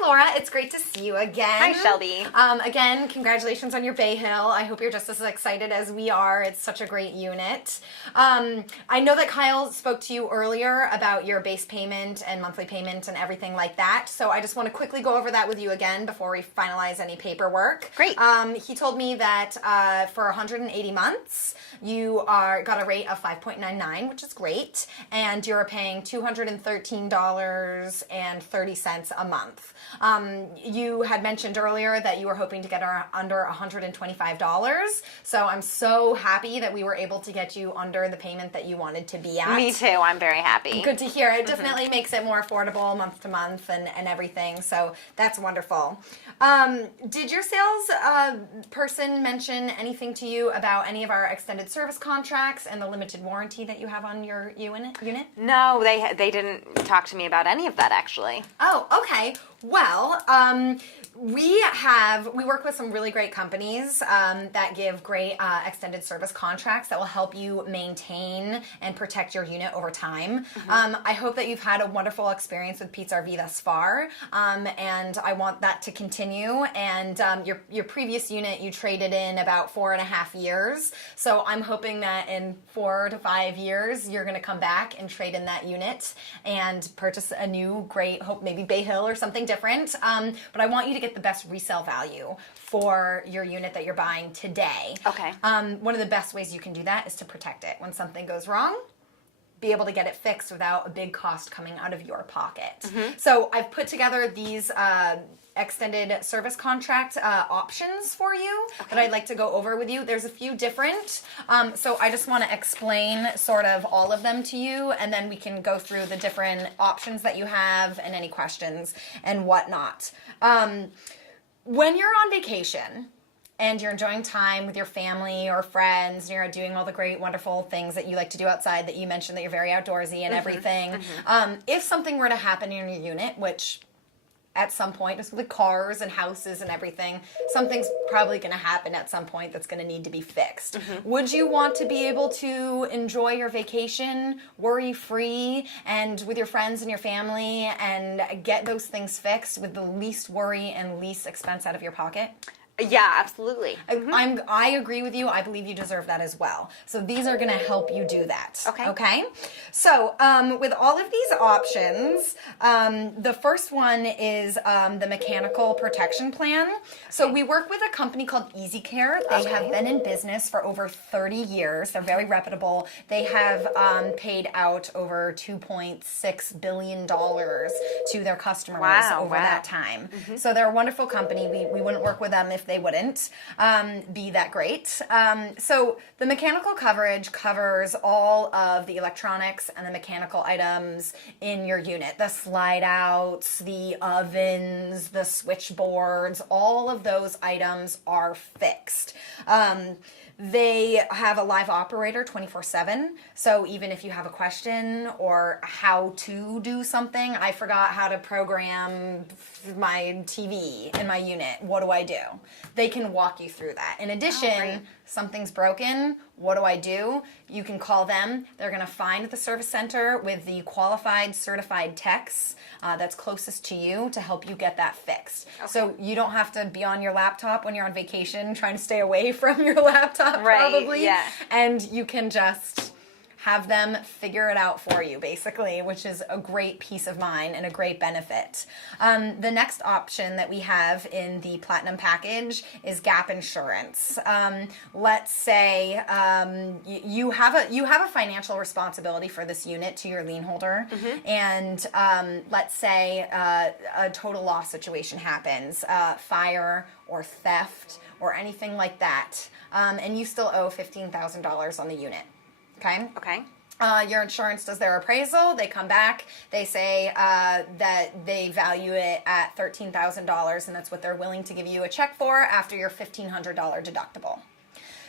Hi, Laura. It's great to see you again. Hi, Shelby. Again, congratulations on your Bay Hill. I hope you're just as excited as we are. It's such a great unit. I know that Kyle spoke to you earlier about your base payment and monthly payment and everything like that. So I just want to quickly go over that with you again before we finalize any paperwork. Great. He told me that for 180 months, you got a rate of 5.99, which is great, and you're paying $213.30 a month. You had mentioned earlier that you were hoping to get under $125, so I'm so happy that we were able to get you under the payment that you wanted to be at. Me too. I'm very happy. Good to hear. It definitely makes it more affordable month to month and everything, so that's wonderful. Did your sales person mention anything to you about any of our extended service contracts and the limited warranty that you have on your unit? No, they didn't talk to me about any of that, actually. Oh, okay. Well, we work with some really great companies that give great extended service contracts that will help you maintain and protect your unit over time. I hope that you've had a wonderful experience with Pete's RV thus far, and I want that to continue. And your previous unit, you traded in about 4.5 years, so I'm hoping that in 4 to 5 years, you're going to come back and trade in that unit and purchase a new great, hope maybe Bay Hill or something different. But I want you to get the best resale value for your unit that you're buying today. Okay. One of the best ways you can do that is to protect it. When something goes wrong, be able to get it fixed without a big cost coming out of your pocket. So I've put together these extended service contract options for you that I'd like to go over with you. There's a few different, so I just want to explain sort of all of them to you, and then we can go through the different options that you have and any questions and whatnot. When you're on vacation and you're enjoying time with your family or friends, and you're doing all the great, wonderful things that you like to do outside, that you mentioned that you're very outdoorsy and everything, if something were to happen in your unit, which at some point, just with cars and houses and everything, something's probably going to happen at some point that's going to need to be fixed. Would you want to be able to enjoy your vacation worry-free and with your friends and your family and get those things fixed with the least worry and least expense out of your pocket? Yeah, absolutely. I agree with you. I believe you deserve that as well. So these are going to help you do that. Okay? So with all of these options, the first one is the mechanical protection plan. So we work with a company called Easycare. They have been in business for over 30 years. They're very reputable. They have paid out over $2.6 billion to their customers over that time. So they're a wonderful company. We wouldn't work with them if they wouldn't be that great. So the mechanical coverage covers all of the electronics and the mechanical items in your unit. The slide outs, the ovens, the switchboards, all of those items are fixed. They have a live operator 24/7. So even if you have a question or how to do something, I forgot how to program my TV in my unit, what do I do? They can walk you through that. In addition, something's broken, what do I do? You can call them. They're going to find the service center with the qualified, certified techs that's closest to you to help you get that fixed. So you don't have to be on your laptop when you're on vacation trying to stay away from your laptop, probably. And you can just have them figure it out for you, basically, which is a great peace of mind and a great benefit. The next option that we have in the Platinum package is gap insurance. Let's say you have a financial responsibility for this unit to your lien holder, and let's say a total loss situation happens, fire or theft or anything like that, and you still owe $15,000 on the unit. Okay. Your insurance does their appraisal. They come back. They say that they value it at $13,000, and that's what they're willing to give you a check for after your $1,500 deductible.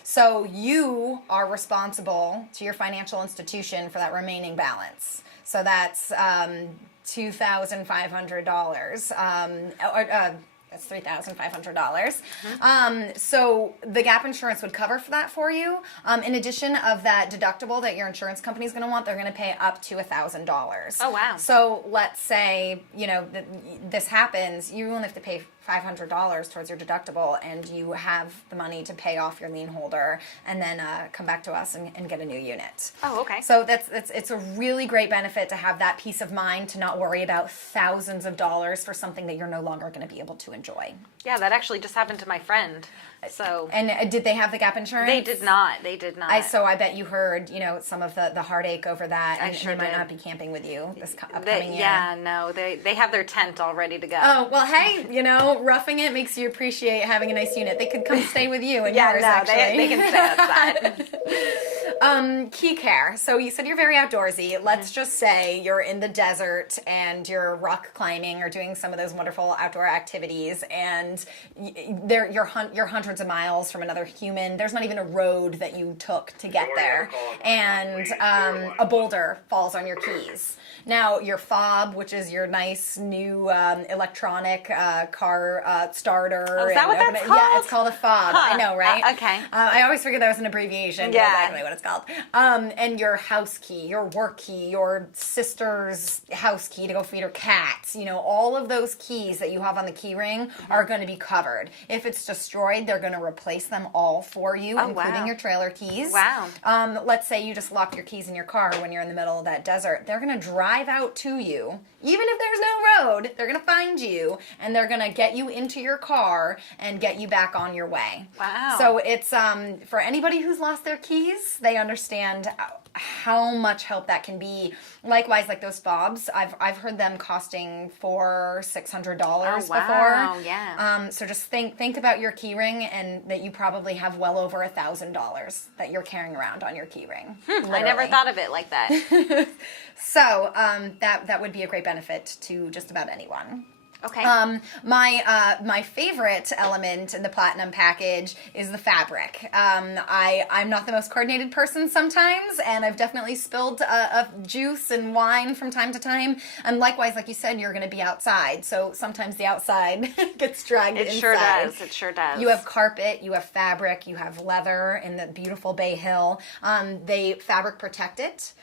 So you are responsible to your financial institution for that remaining balance. So that's $2,500. That's $3,500. So the gap insurance would cover for that for you. In addition of that deductible that your insurance company is going to want, they're going to pay up to $1,000. Oh, wow. So let's say, this happens, you only have to pay $500 towards your deductible, and you have the money to pay off your lien holder, and then come back to us and get a new unit. Oh, okay. So it's a really great benefit to have that peace of mind, to not worry about thousands of dollars for something that you're no longer going to be able to enjoy. Yeah, that actually just happened to my friend. So. And did they have the gap insurance? They did not. So I bet you heard, some of the heartache over that, and sure they might did. not be camping with you this upcoming year. Yeah, no, they have their tent all ready to go. Oh, well, hey, roughing it makes you appreciate having a nice unit. They could come stay with you and yours, actually. They can stay outside. Key care. So you said you're very outdoorsy. Let's just say you're in the desert and you're rock climbing or doing some of those wonderful outdoor activities, and you're hundreds of miles from another human. There's not even a road that you took to get there, and a boulder falls on your keys. Now, your fob, which is your nice new electronic car starter. Oh, is that what that's called? Yeah, it's called a fob. Huh. I know, right? Okay. I always figured that was an abbreviation. Yeah. That's exactly what it's called. And your house key, your work key, your sister's house key to go feed her cats. All of those keys that you have on the key ring are going to be covered. If it's destroyed, they're going to replace them all for you, including your trailer keys. Wow. Let's say you just locked your keys in your car when you're in the middle of that desert. They're going to drive out to you. Even if there's no road, they're going to find you, and they're going to get you into your car and get you back on your way. Wow. So it's, for anybody who's lost their keys, they understand how much help that can be. Likewise, like those fobs, I've heard them costing $400-$600 before. Yeah. So just think about your key ring, and that you probably have well over $1,000 that you're carrying around on your key ring. I never thought of it like that. So that would be a great benefit to just about anyone. Okay. My favorite element in the platinum package is the fabric. I'm not the most coordinated person sometimes, and I've definitely spilled a juice and wine from time to time. And likewise, like you said, you're going to be outside, so sometimes the outside gets dragged inside. It sure does. You have carpet, you have fabric, you have leather in the beautiful Bay Hill. They fabric protect it.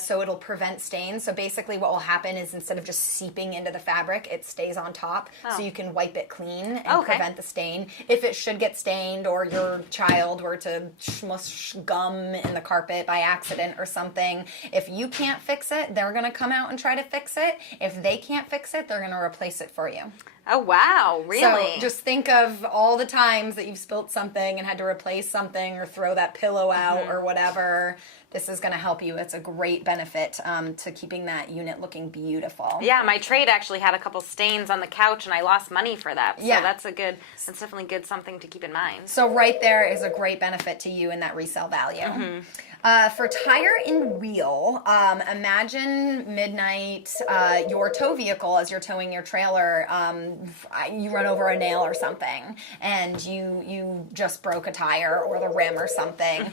So it'll prevent stains. So basically what will happen is, instead of just seeping into the fabric, it stays on top. So you can wipe it clean and prevent the stain. If it should get stained, or your child were to smush gum in the carpet by accident or something, if you can't fix it, they're going to come out and try to fix it. If they can't fix it, they're going to replace it for you. Oh, wow. Really? So just think of all the times that you've spilt something and had to replace something, or throw that pillow out or whatever. This is going to help you. It's a great benefit to keeping that unit looking beautiful. Yeah, my trade actually had a couple stains on the couch, and I lost money for that. So that's definitely something to keep in mind. So right there is a great benefit to you in that resale value. For tire and wheel, imagine midnight, your tow vehicle, as you're towing your trailer, you run over a nail or something, and you just broke a tire or the rim or something.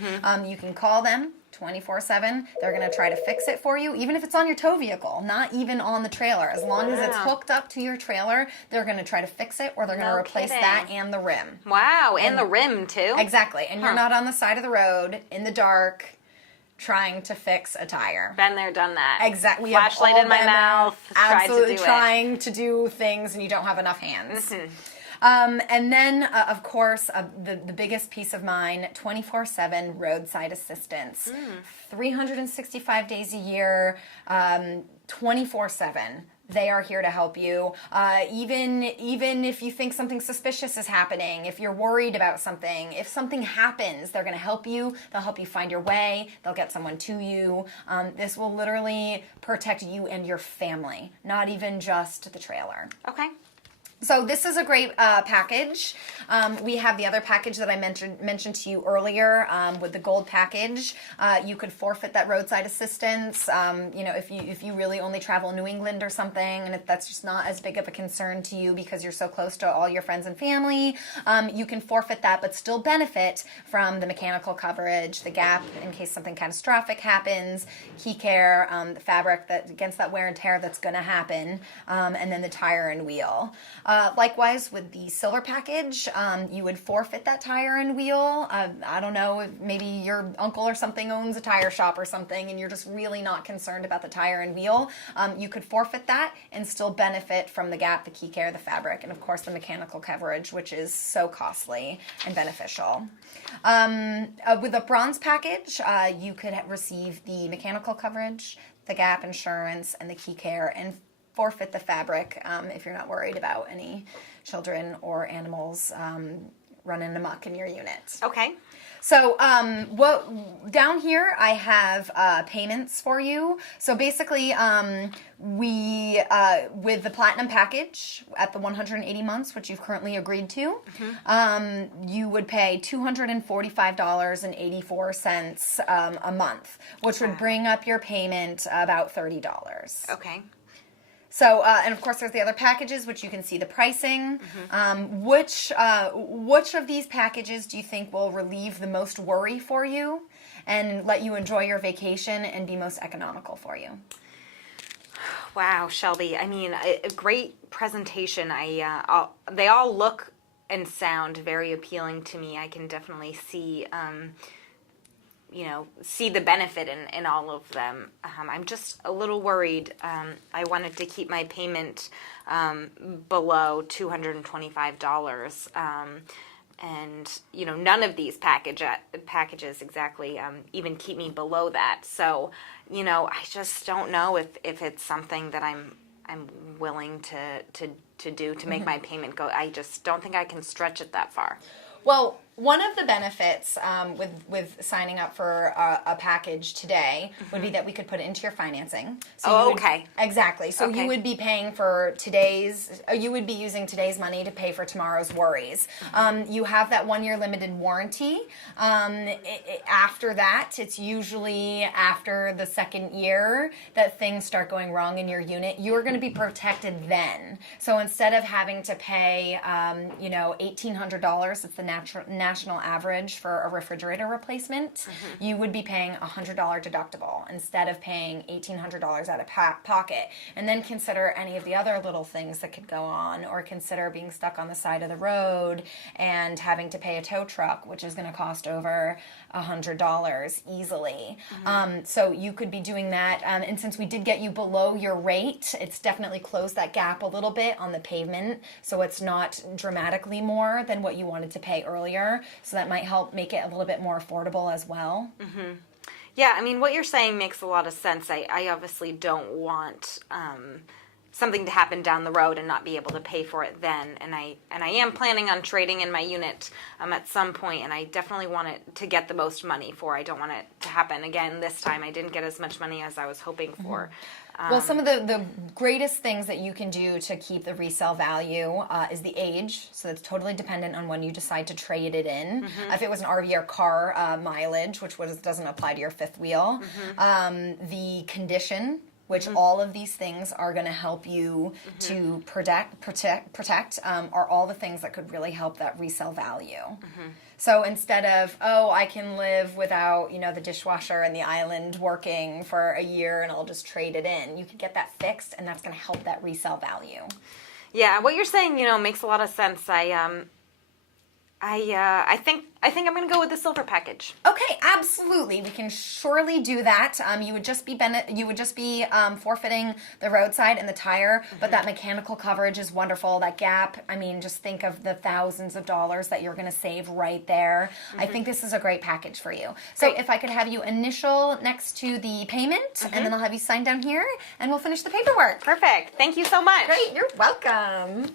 You can call them 24/7. They're going to try to fix it for you, even if it's on your tow vehicle, not even on the trailer. As long as it's hooked up to your trailer, they're going to try to fix it, or they're going to replace that and the rim. Wow, and the rim too? Exactly. And you're not on the side of the road in the dark trying to fix a tire. Been there, done that. Exactly. Flashlight in my mouth. Absolutely trying to do ththings, and you don't have enough hands. And then, of course, the biggest peace of mind, 24/7 roadside assistance. 365 days a year, 24/7. They are here to help you. Even if you think something suspicious is happening, if you're worried about something, if something happens, they're going to help you. They'll help you find your way. They'll get someone to you. This will literally protect you and your family, not even just the trailer. Okay. So this is a great package. We have the other package that I mentioned to you earlier with the gold package. You could forfeit that roadside assistance. If you really only travel New England or something, and if that's just not as big of a concern to you because you're so close to all your friends and family, you can forfeit that, but still benefit from the mechanical coverage, the gap in case something catastrophic happens, key care, the fabric that against that wear and tear that's going to happen, and then the tire and wheel. Likewise, with the silver package, you would forfeit that tire and wheel. I don't know, if maybe your uncle or something owns a tire shop or something, and you're just really not concerned about the tire and wheel. You could forfeit that and still benefit from the gap, the key care, the fabric, and of course the mechanical coverage, which is so costly and beneficial. With the bronze package, you could receive the mechanical coverage, the gap insurance, and the key care, and forfeit the fabric if you're not worried about any children or animals running amok in your unit. Okay. So down here I have payments for you. So basically we with the platinum package at the 180 months, which you've currently agreed to, you would pay $245.84 a month, which would bring up your payment about $30. Okay. So, and of course, there's the other packages, which you can see the pricing. Which of these packages do you think will relieve the most worry for you and let you enjoy your vacation and be most economical for you? Wow, Shelby. I mean, a great presentation. They all look and sound very appealing to me. I can definitely see see the benefit in all of them. I'm just a little worried. I wanted to keep my payment below $225. And, none of these packages exactly even keep me below that. So, I just don't know if it's something that I'm willing to do to make my payment go. I just don't think I can stretch it that far. Well, one of the benefits with signing up for a package today would be that we could put it into your financing. So okay. Exactly. So you would be paying for you would be using today's money to pay for tomorrow's worries. You have that 1-year limited warranty. After that, it's usually after the second year that things start going wrong in your unit. You're going to be protected then. So instead of having to pay, $1,800, it's the national average for a refrigerator replacement, you would be paying a $100 deductible instead of paying $1,800 out of pocket. And then consider any of the other little things that could go on, or consider being stuck on the side of the road and having to pay a tow truck, which is going to cost over $100 easily. So you could be doing that. And since we did get you below your rate, it's definitely closed that gap a little bit on the pavement. So it's not dramatically more than what you wanted to pay earlier. So that might help make it a little bit more affordable as well. Yeah, I mean, what you're saying makes a lot of sense. I obviously don't want something to happen down the road and not be able to pay for it then. And I am planning on trading in my unit at some point, and I definitely want it to get the most money for. I don't want it to happen again this time. I didn't get as much money as I was hoping for. Well, some of the greatest things that you can do to keep the resale value is the age. So it's totally dependent on when you decide to trade it in. If it was an RV or car, mileage, which doesn't apply to your fifth wheel. The condition, which all of these things are going to help you to protect, are all the things that could really help that resale value. So instead of, I can live without, the dishwasher and the island working for a year and I'll just trade it in, you can get that fixed, and that's going to help that resale value. Yeah, what you're saying, makes a lot of sense. I think I'm going to go with the silver package. Okay, absolutely. We can surely do that. You would just be forfeiting the roadside and the tire, but that mechanical coverage is wonderful. That gap, I mean, just think of the thousands of dollars that you're going to save right there. I think this is a great package for you. So if I could have you initial next to the payment, and then I'll have you sign down here, and we'll finish the paperwork. Perfect. Thank you so much. Great. You're welcome.